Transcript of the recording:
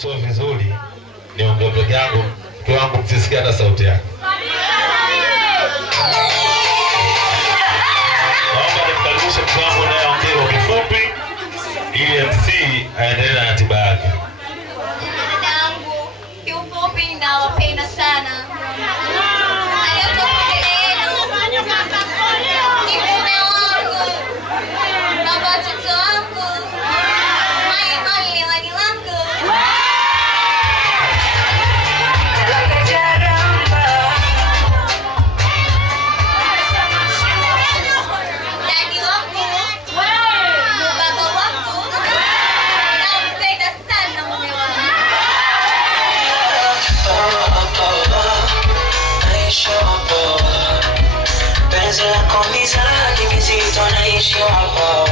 sio vizuri niongee peke yangu, kiwango msisikia hata sauti yake. Naomba nimkaribishe mtu wangu naye aongee kwa kifupi ili MC aendelee na ratiba yake. Dadangu, kiufupi nawapenda sana. Penzi lako ni zaki mizito naishi hapa.